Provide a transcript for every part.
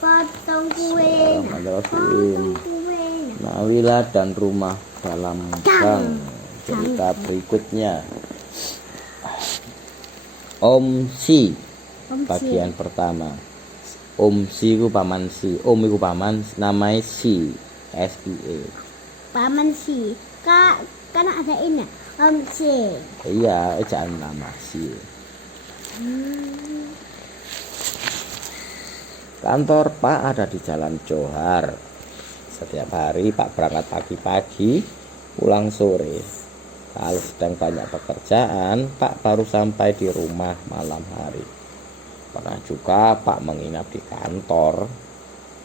Potong kue, Bismillahirrahmanirrahim. Nawilah dan rumah dalam gang. Cerita berikutnya. Om Si. Bagian pertama. Om Si ku paman Si. Om iku paman, namanya Si. S-I-E. Paman Si. Kak, kan ada ini. Om Si. Iya, ejaan nama Si. Kantor Pak ada di Jalan Johar. Setiap hari Pak berangkat pagi-pagi, pulang sore. Kalau sedang banyak pekerjaan, Pak baru sampai di rumah malam hari. Pernah juga Pak menginap di kantor.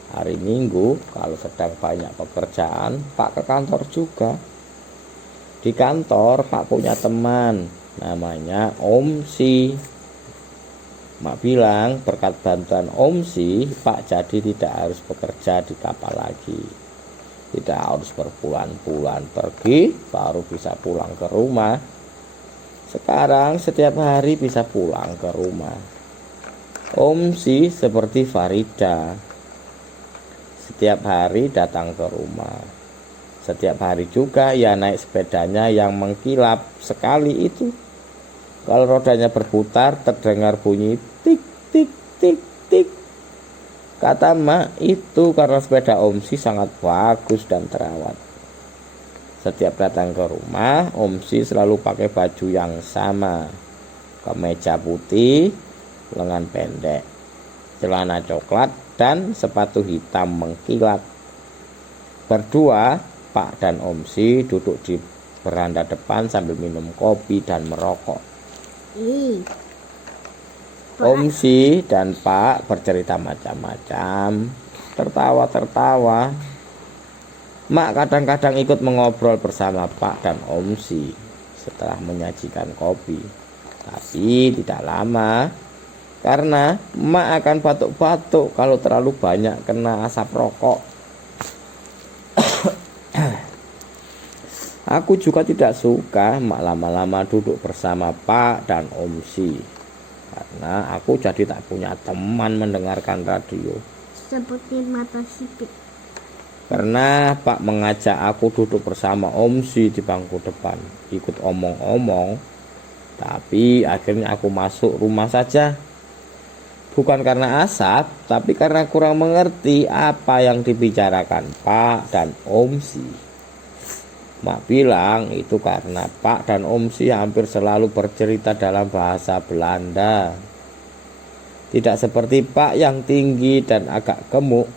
Hari Minggu, kalau sedang banyak pekerjaan, Pak ke kantor juga. Di kantor Pak punya teman, namanya Om Si. Mak bilang berkat bantuan Om Si, Pak jadi tidak harus bekerja di kapal lagi. Tidak harus berbulan-bulan pergi, baru bisa pulang ke rumah. Sekarang setiap hari bisa pulang ke rumah. Om Si seperti Farida. Setiap hari datang ke rumah. Setiap hari juga ia naik sepedanya yang mengkilap sekali itu. Kalau rodanya berputar, terdengar bunyi tik tik tik tik. Kata Mak, itu karena sepeda Om Si sangat bagus dan terawat. Setiap datang ke rumah, Om Si selalu pakai baju yang sama. Kemeja putih, lengan pendek, celana coklat, dan sepatu hitam mengkilat. Berdua, Pak dan Om Si duduk di beranda depan sambil minum kopi dan merokok. Om Si dan Pak bercerita macam-macam, tertawa-tertawa. Mak kadang-kadang ikut mengobrol bersama Pak dan Om Si setelah menyajikan kopi. Tapi tidak lama, karena Mak akan batuk-batuk kalau terlalu banyak kena asap rokok. Aku juga tidak suka Mak lama-lama duduk bersama Pak dan Om Si, karena aku jadi tak punya teman mendengarkan radio. Seperti mata sipit. Karena Pak mengajak aku duduk bersama Om Si di bangku depan, ikut omong-omong. Tapi akhirnya aku masuk rumah saja. Bukan karena asap, tapi karena kurang mengerti apa yang dibicarakan Pak dan Om Si. Mak bilang itu karena Pak dan Om Si hampir selalu bercerita dalam bahasa Belanda. Tidak seperti Pak yang tinggi dan agak gemuk,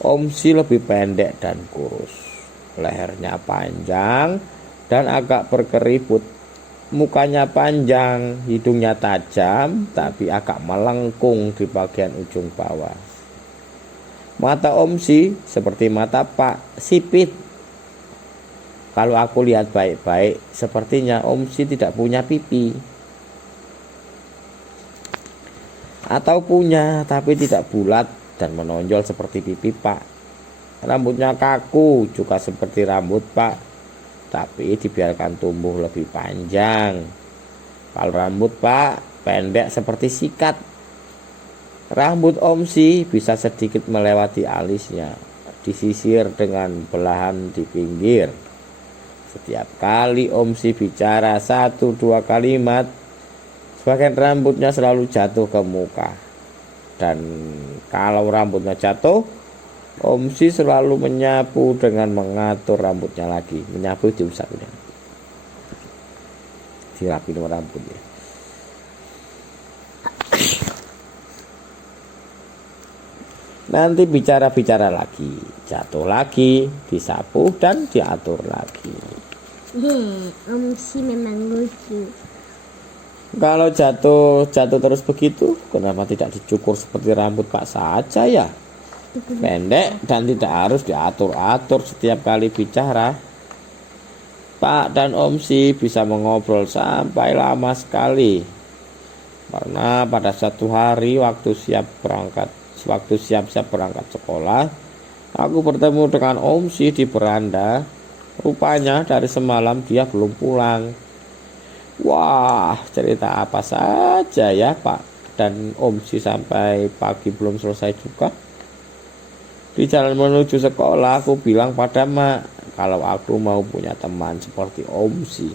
Om Si lebih pendek dan kurus. Lehernya panjang dan agak berkeriput. Mukanya panjang, hidungnya tajam tapi agak melengkung di bagian ujung bawah. Mata Om Si seperti mata Pak, sipit. Kalau aku lihat baik-baik, sepertinya Om Si tidak punya pipi. Atau punya, tapi tidak bulat dan menonjol seperti pipi Pak. Rambutnya kaku, juga seperti rambut Pak, tapi dibiarkan tumbuh lebih panjang. Kalau rambut Pak pendek seperti sikat. Rambut Om Si bisa sedikit melewati alisnya, disisir dengan belahan di pinggir. Setiap kali Om Si bicara 1-2 kalimat, sebagian rambutnya selalu jatuh ke muka. Dan kalau rambutnya jatuh, Om Si selalu menyapu dengan mengatur rambutnya lagi. Menyapu diusap, dirapin rambutnya. Nanti bicara-bicara lagi, jatuh lagi, disapu dan diatur lagi. Om Si memang lucu. Kalau jatuh terus begitu, kenapa tidak dicukur seperti rambut Pak saja ya? Pendek dan tidak harus diatur-atur setiap kali bicara. Pak dan Om Si bisa mengobrol sampai lama sekali. Karena pada satu hari waktu siap-siap berangkat sekolah, Aku bertemu dengan Om Si di beranda. Rupanya dari semalam dia belum pulang. Wah, cerita apa saja ya Pak dan Om Si sampai pagi belum selesai juga. Di jalan menuju sekolah aku bilang pada Mak kalau aku mau punya teman seperti Om Si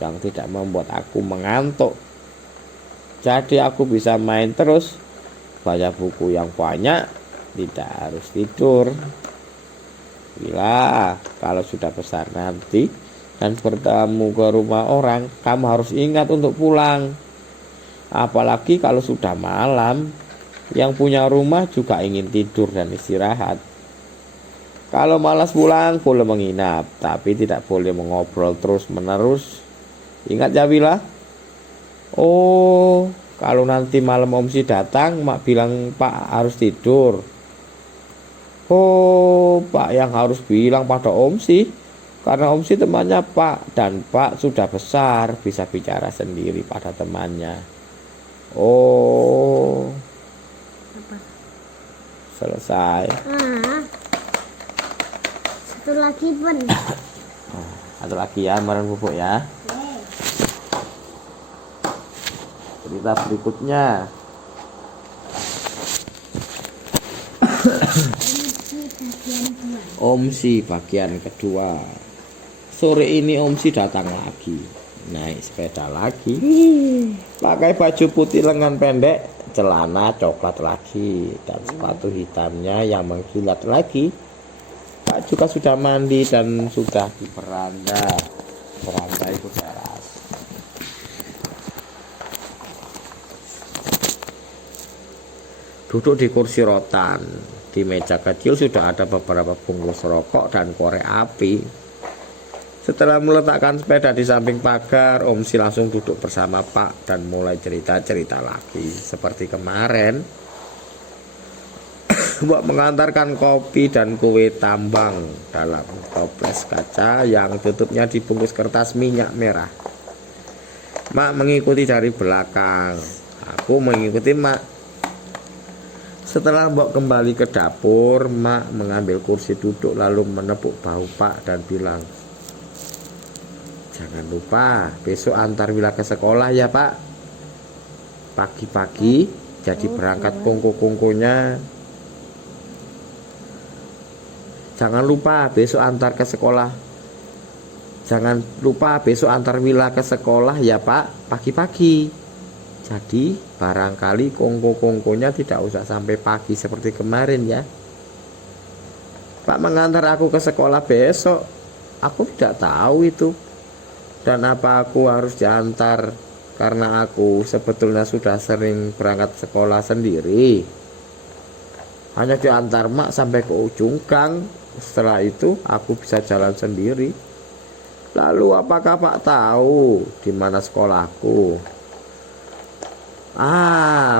yang tidak membuat aku mengantuk. Jadi aku bisa main terus, baca buku yang banyak, tidak harus tidur. Bila kalau sudah besar nanti dan bertemu ke rumah orang, kamu harus ingat untuk pulang. Apalagi kalau sudah malam, yang punya rumah juga ingin tidur dan istirahat. Kalau malas pulang boleh menginap, tapi tidak boleh mengobrol terus-menerus. Ingat ya Bila? Oh, kalau nanti malam Om Si datang, Mak bilang Pak harus tidur. Oh, Pak yang harus bilang pada Om Si, karena Om Si temannya Pak, dan Pak sudah besar, bisa bicara sendiri pada temannya. Oh, Apa? selesai. Satu lagi pun. Satu lagi ya, bareng bubuk ya. Cerita berikutnya. Om Si bagian kedua. Sore ini Om Si datang lagi, naik sepeda lagi, pakai baju putih lengan pendek, celana coklat lagi, dan sepatu hitamnya yang mengkilat lagi. Pak juga sudah mandi dan sudah di beranda. Beranda itu teras. Duduk di kursi rotan. Di meja kecil sudah ada beberapa bungkus rokok dan korek api. Setelah meletakkan sepeda di samping pagar, Om Si langsung duduk bersama Pak dan mulai cerita-cerita lagi. Seperti kemarin, Mbak mengantarkan kopi dan kue tambang dalam toples kaca yang tutupnya dibungkus kertas minyak merah. Mak mengikuti dari belakang. Aku mengikuti Mak. Setelah Mbok kembali ke dapur, Mak mengambil kursi duduk lalu menepuk bahu Pak dan bilang, jangan lupa besok antar Wila ke sekolah ya Pak. Pagi-pagi jadi berangkat kongko-kongkonya. Jangan lupa besok antar ke sekolah. Jangan lupa besok antar Wila ke sekolah ya Pak, pagi-pagi. Jadi barangkali kongko-kongkonya tidak usah sampai pagi seperti kemarin ya. Pak mengantar aku ke sekolah besok. Aku tidak tahu itu. Dan apa aku harus diantar karena aku sebetulnya sudah sering berangkat sekolah sendiri. Hanya diantar Mak sampai ke ujung gang. Setelah itu aku bisa jalan sendiri. Lalu apakah Pak tahu di mana sekolahku?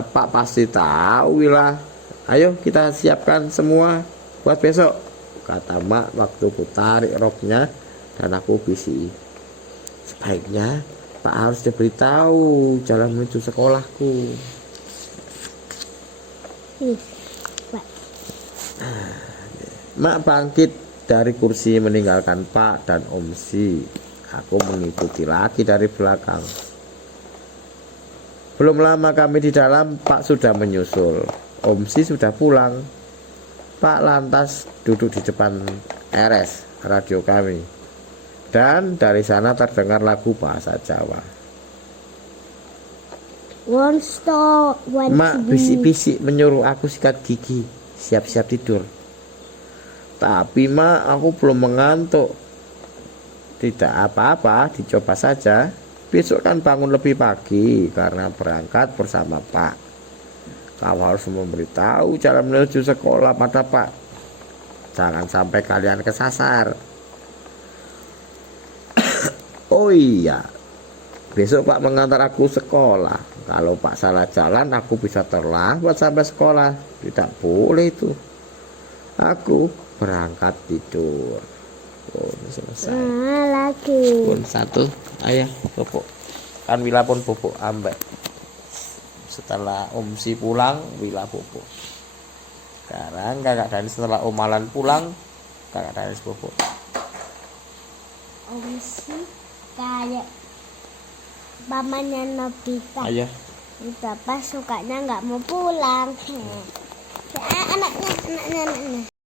Pak pasti tahu Wila. Ayo kita siapkan semua buat besok, kata Mak waktu ku tarik roknya dan aku bisi. Sebaiknya Pak harus diberitahu jalan menuju sekolahku. Mak bangkit dari kursi meninggalkan Pak dan Om Si. Aku mengikuti lagi dari belakang. Belum lama kami di dalam, Pak sudah menyusul. Om Si sudah pulang. Pak lantas duduk di depan RS radio kami. Dan dari sana terdengar lagu bahasa Jawa. Mak bisik-bisik menyuruh aku sikat gigi, siap-siap tidur. Tapi Mak, aku belum mengantuk. Tidak apa-apa, dicoba saja. Besok kan bangun lebih pagi karena berangkat bersama Pak. Kamu harus memberitahu jalan menuju sekolah pada Pak. Jangan sampai kalian kesasar. Oh iya, besok Pak mengantar aku sekolah. Kalau Pak salah jalan, aku bisa terlambat sampai sekolah. Tidak boleh itu. Aku berangkat tidur. Oh, ini selesai. Lagi. Pun satu, ayah pupuk. Kan Wila pun pupuk ambek. Setelah Om Si pulang, Wila pupuk. Sekarang kakak Danis setelah Om Alan pulang, kakak Danis bobo. Om Si kayak pamannya Nobita. Ayo. Bapak sukanya nggak mau pulang. Anaknya.